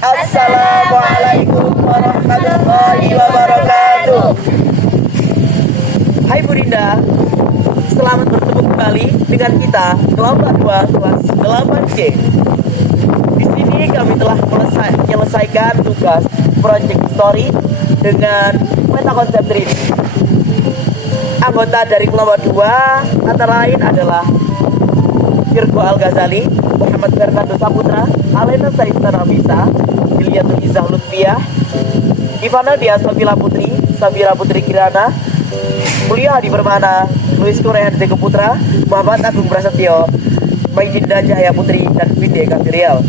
Assalamualaikum warahmatullahi wabarakatuh. Hai Bu Dinda, selamat bertemu kembali dengan kita kelompok 2 kelas 8C. Di sini kami telah menyelesaikan tugas project story dengan meta konsep 3D. Anggota dari kelompok 2 antara lain adalah Virgo Al-Ghazali, Muhammad Fernando Saputra, Alena Saista Nafisa, Iliatul Izzah Lutfiah, Ivana Dia Safira Putri Kirana, Mulia Hadi Permana, Luis Kurehan Zeko Putra, Muhammad Agung Prasetyo, Maidinda Cahaya Putri, dan Vinde Kasirial.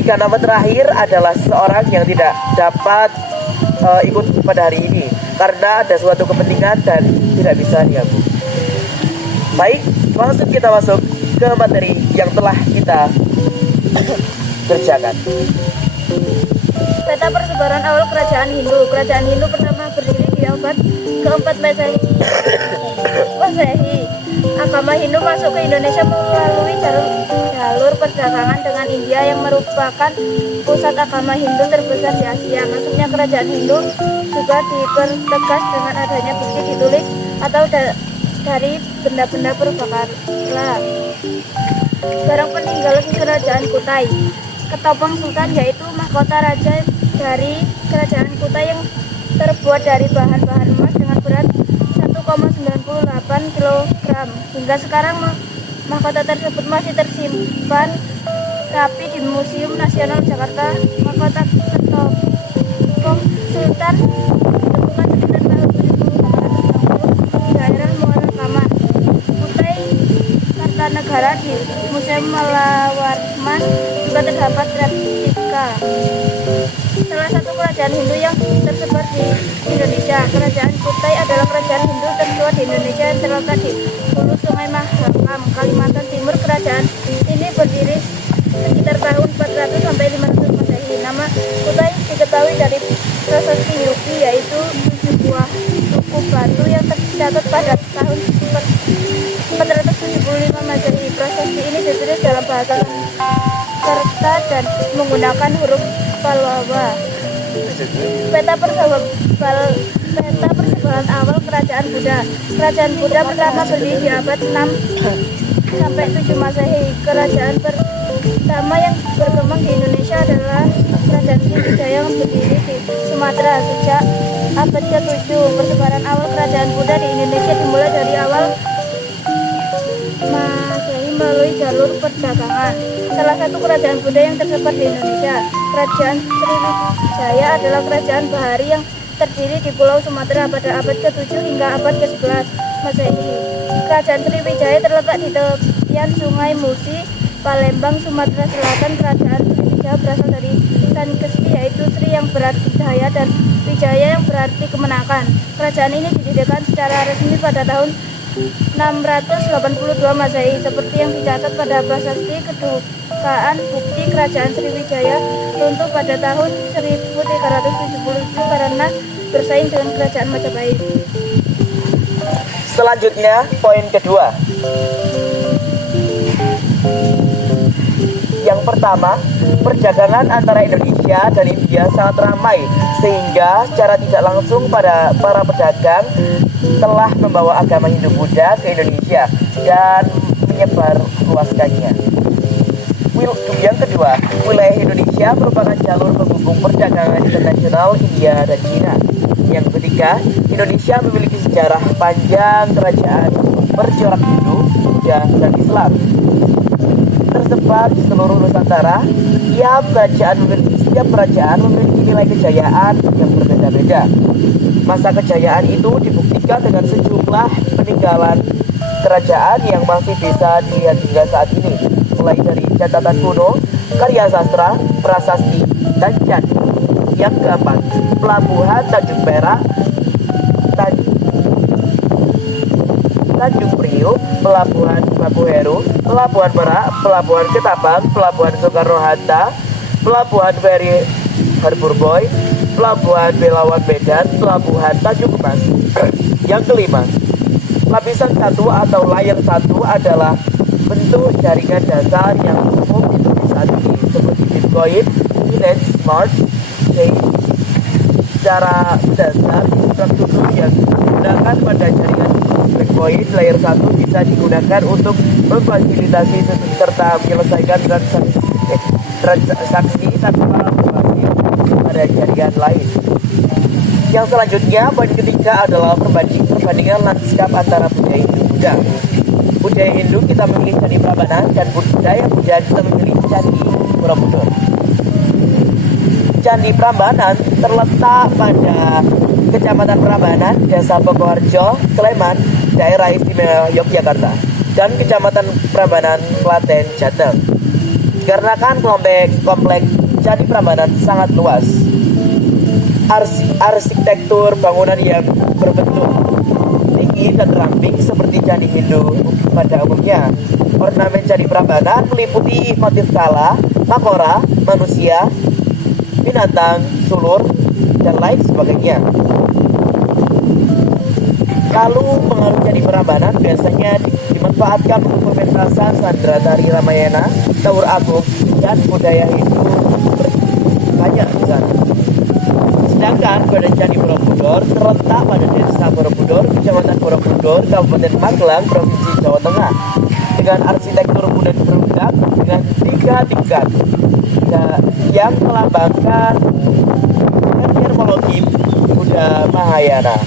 3 nama terakhir adalah seseorang yang tidak dapat ikut pada hari ini karena ada suatu kepentingan dan tidak bisa diambil. Baik, langsung kita masuk ke materi yang telah kita kerjakan. Peta persebaran awal kerajaan Hindu. Kerajaan Hindu pertama berdiri di abad keempat Masehi. Agama Hindu masuk ke Indonesia melalui jalur perdagangan dengan India yang merupakan pusat agama Hindu terbesar di Asia. Masuknya kerajaan Hindu juga dipertegas dengan adanya bukti ditulis atau dari benda-benda purbakala. Barang peninggalan kerajaan Kutai. Ketopang Sultan yaitu mahkota raja dari kerajaan Kutai yang terbuat dari bahan-bahan emas dengan berat 1,98 kg. Hingga sekarang mahkota tersebut masih tersimpan rapi di Museum Nasional Jakarta. Mahkota Ketopang Sultan ditemukan sekitar tahun 1860 di daerah Muara Kaman, Kutai Kartanegara. Di Museum Malawarman juga terdapat replika. Salah satu kerajaan Hindu yang tersebar di Indonesia. Kerajaan Kutai adalah kerajaan Hindu tertua di Indonesia yang terletak di hulu Sungai Mahakam, Kalimantan Timur. Kerajaan ini berdiri sekitar tahun 400 sampai 500 Masehi. Nama Kutai diketahui dari prasasti Yuki, yaitu 7 buah tugu batu yang tercatat pada tahun 475 Masehi. Prasasti ini ditulis dalam bahasa Sanskerta dan menggunakan huruf Pallawa. Peta persebaran awal kerajaan Buddha. Kerajaan Buddha pertama berdiri di abad 6 sampai 7 Masehi. Kerajaan pertama yang berkembang di Indonesia adalah Kerajaan Sriwijaya yang berdiri di Sumatera sejak abad ke-7. Persebaran awal kerajaan Buddha di Indonesia dimulai dari awal Masehi melalui jalur perdagangan. Salah satu kerajaan Buddha yang tersebar di Indonesia, Kerajaan Sriwijaya, adalah kerajaan bahari yang terdiri di Pulau Sumatera pada abad ke-7 hingga abad ke-11 Masehi. Kerajaan Sriwijaya terletak di tepian Sungai Musi, Palembang, Sumatera Selatan. Kerajaan Sriwijaya berasal dari Sankesti, yaitu Sri yang berarti cahaya dan Wijaya yang berarti kemenangan. Kerajaan ini didirikan secara resmi pada tahun 682 Masehi, seperti yang dicatat pada prasasti Kedukaan Bukti. Kerajaan Sriwijaya runtuh pada tahun 1377 karena bersaing dengan kerajaan Majapahit. Selanjutnya, poin kedua. Yang pertama, perdagangan antara Indonesia dan India sangat ramai sehingga secara tidak langsung para pedagang telah membawa agama Hindu Buddha ke Indonesia dan menyebar luaskannya. Yang kedua, wilayah Indonesia merupakan jalur penghubung perdagangan internasional India dan Cina. Yang ketiga, Indonesia memiliki sejarah panjang kerajaan bercorak Hindu, Buddha, dan Islam. Tersebar di seluruh Nusantara, setiap kerajaan memiliki nilai kejayaan yang berbeda-beda. Masa kejayaan itu dibuktikan dengan sejumlah peninggalan kerajaan yang masih bisa dilihat hingga saat ini, mulai dari catatan kuno, karya sastra, prasasti, dan candi. Yang keempat, pelabuhan Tanjung Perak, Tanjung Priok, pelabuhan Makuhero, pelabuhan Merak, pelabuhan Ketapang, pelabuhan Soekarno-Hatta, pelabuhan Ferry Harbor Boy, pelabuhan Belawan Medan, pelabuhan Tanjung Emas. Yang kelima, lapisan 1 atau layer 1 adalah bentuk jaringan dasar yang umum itu bisa disebut Bitcoin, village smart change secara dasar infrastruktur yang digunakan pada jaringan backbone layer 1 bisa digunakan untuk memfasilitasi serta menyelesaikan transaksi tanpa berbasis pada jaringan lain. Yang selanjutnya, poin ketiga adalah perbandingan lanskap antara budaya Hindu Buddha. Budaya Hindu kita memilih Candi Prambanan dan budaya Buddha kita memilih Candi Borobudur. Candi Prambanan terletak pada Kecamatan Prambanan, Desa Pokoharjo, Sleman, Daerah Istimewa Yogyakarta, dan Kecamatan Prambanan, Klaten, Jateng. Dikarenakan kompleks Candi Prambanan sangat luas, arsitektur bangunan yang berbentuk tinggi dan ramping seperti candi Hindu pada umumnya. Ornamen Candi Prambanan meliputi motif kala, makora, manusia, binatang, sulur, dan lain sebagainya. Lalu pengaruh Candi Prambanan biasanya dimanfaatkan untuk pementasan sandera tari Ramayana, Taur Agung, dan budaya Hindu banyak di sana. Sedangkan pada Candi Borobudur terletak pada Desa Borobudur, Kecamatan Borobudur, Kabupaten Magelang, Provinsi Jawa Tengah, dengan arsitektur Buddha berundang dengan 3 tingkat yang melambangkan terminologi Buddha Mahayana.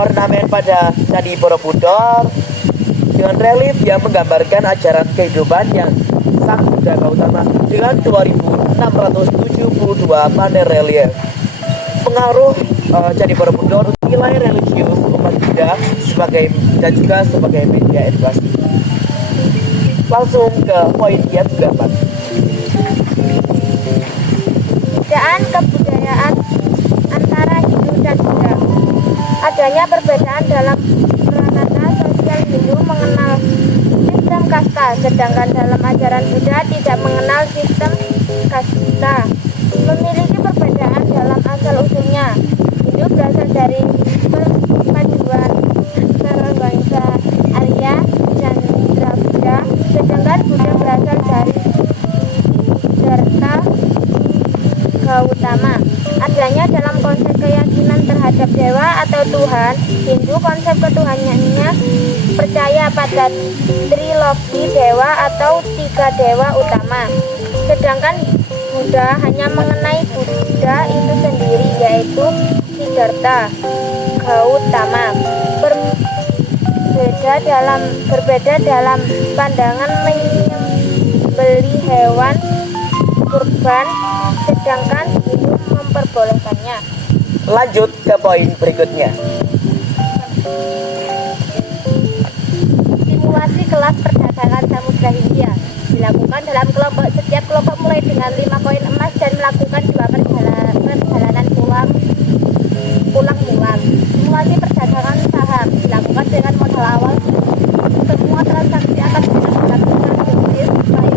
Ornamen pada Candi Borobudur dengan relief yang menggambarkan ajaran kehidupan yang Sang Buddha Gautama dengan 2672 panel relief. Pengaruh Candi Borobudur nilai religius umat Buddha dan juga sebagai media edukasi. Langsung ke poin yang keempat. Perbedaan kebudayaan antara Hindu dan Buddha. Adanya perbedaan dalam pranata sosial. Hindu mengenal sistem kasta, sedangkan dalam ajaran Buddha tidak mengenal sistem kasta. Memiliki perbedaan dalam asal-usulnya. Hindu berasal dari perpaduan bangsa Arya dan Dravida, sedangkan Buddha berasal dari Siddhartha Gautama. Adanya dalam konsep keyakinan terhadap dewa atau Tuhan. Hindu konsep ketuhanannya percaya pada trilogi dewa atau 3 dewa utama. Sedangkan Buddha hanya mengenai Buddha itu sendiri, yaitu Siddhartha Gautama. Berbeda dalam pandangan menyembelih hewan kurban, sedangkan Hindu memperbolehkannya. Lanjut ke poin berikutnya. Simulasi kelas perdagangan Samudra Hindia dilakukan dalam kelompok. Setiap kelompok mulai dengan 5 koin emas dan melakukan 2 perjalanan pulang. Simulasi perdagangan saham dilakukan dengan modal awal. Semua transaksi akan dilakukan secara supaya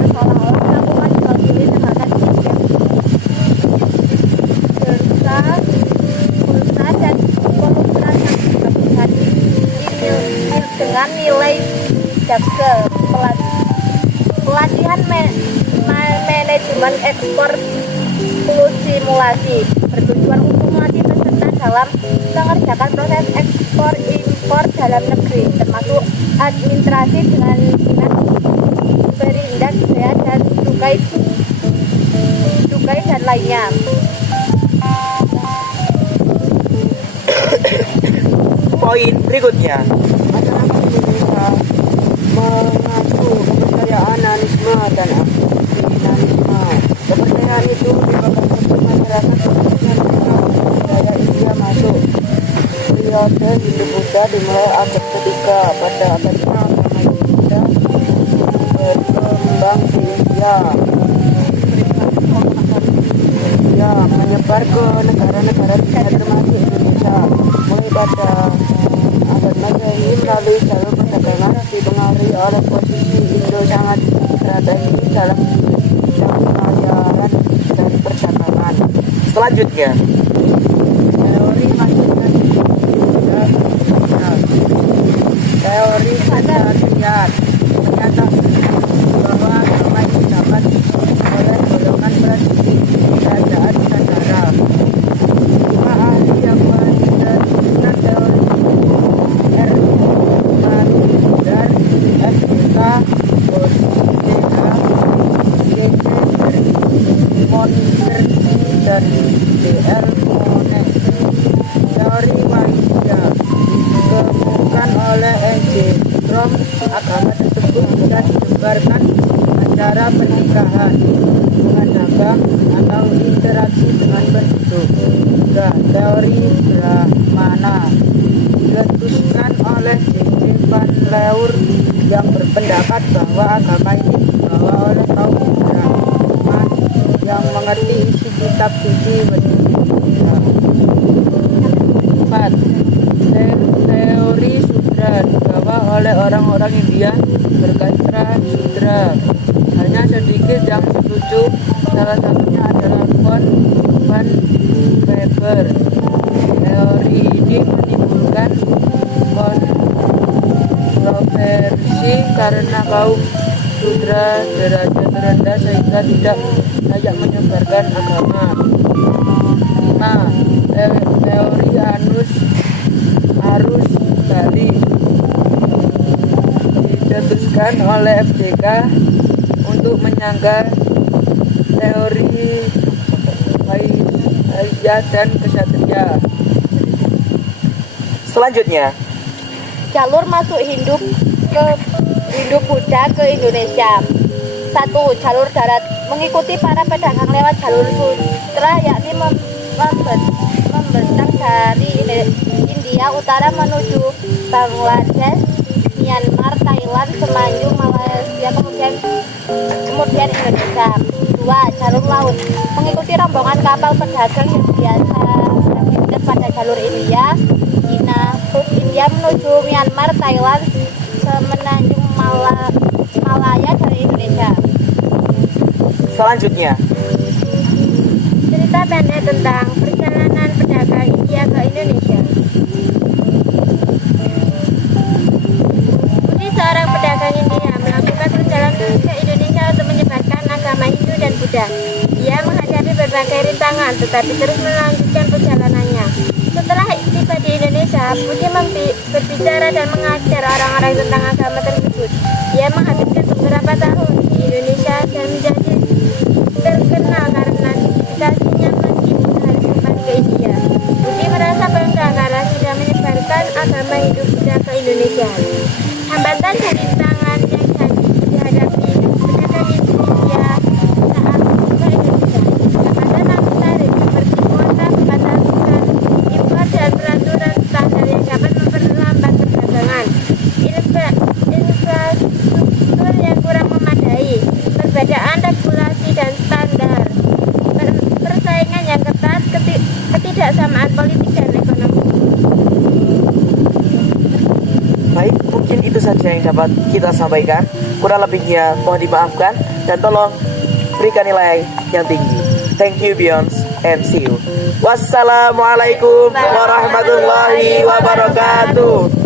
seolah-olah melakukan jual beli terhadap pulsa dan volume transaksi berhubungan dengan nilai Jaksel. Pelatihan manajemen ekspor plus simulasi bertujuan untuk melatih peserta dalam mengerjakan proses ekspor impor dalam negeri, termasuk administrasi dengan dinas perindak bea dan cukai dan lainnya. Poin berikutnya. Masyarakat Indonesia mengaku kepercayaan nanisme dan abdinanisme. Kepercayaan itu menyebabkan masyarakat dengan budaya India masuk. Periode Hindu Buddha dimulai abad ketiga. Pada abadnya agama Buddha berkembang di India. Menyebar ke negara-negara termasuk Indonesia. Mulai pada abad Masehi melalui jalur perdagangan dipengaruhi oleh posisi Indo sangat strategis dalam bidang pelayaran dan perdagangan. Selanjutnya, Teori masuknya teori sadar ternyata bahwa agama itu dapat oleh golongan konversi dan DR Monet. Teori Wahidiyah dikemukakan oleh N.J. Strom. Agama tersebut bisa disebarkan acara pernikahan, hubungan dagang, atau interaksi dengan penduduk. 3. Teori Brahmana diletuskan oleh J.J. Van Leur yang berpendapat bahwa agama ini dibawa oleh kaum Brahman yang mengerti isi kitab suci Vedanta. 4. Teori Sudra dibawa oleh orang-orang India berkastra Sudra. Hanya sedikit yang setuju, salah satunya adalah von Weber. Teori ini menimbulkan kontroversi karena kaum Sudra derajat rendah sehingga tidak layak menyebarkan agama. 5. Teori arus balik dicetuskan oleh FDK untuk menyangga teori Waisya dan Kesatria. Selanjutnya, Jalur masuk Hindu Buddha ke Indonesia. 1. Jalur darat mengikuti para pedagang lewat jalur sutra, yakni membentang dari India Utara menuju Bangladesh, Myanmar, Thailand, Semenanjung, Malaysia, kemudian Indonesia. 2. Jalur laut mengikuti rombongan kapal pedagang yang biasa berangkat pada jalur India, Cina, terus India menuju Myanmar, Thailand, Semenanjung, Malaya dari Indonesia. selanjutnya, Cerita pendek tentang perjalanan pedagang India ke Indonesia. Budi, seorang pedagang India, melakukan perjalanan ke Indonesia untuk menyebarkan agama Hindu dan Buddha. Ia menghadapi berbagai rintangan, tetapi terus melanjutkan perjalanannya. Setelah tiba di Indonesia, Budi berbicara dan mengajar orang-orang tentang agama tersebut. Ia menghabiskan beberapa tahun di Indonesia dan menjadi terkenal karena dedikasinya meskipun harus kembali ke India. Budi merasa bangga karena sudah menyebarkan agama Hindu Buddha ke Indonesia. Hambatan dan rintangan yang dihadapi pedagang India saat ke Indonesia. Hambatan langsung tarik seperti kuota pembatasan impor dan peraturan standar yang dapat memperlambat perdagangan. Infrastruktur yang kurang memadai, perbedaan regulasi dan standar, persaingan yang ketat, ketidaksamaan politik dan ekonomi. baik, mungkin itu saja yang dapat kita sampaikan. Kurang lebihnya mohon dimaafkan dan tolong berikan nilai yang tinggi. Thank you Beyonce and see you. Wassalamualaikum warahmatullahi wabarakatuh.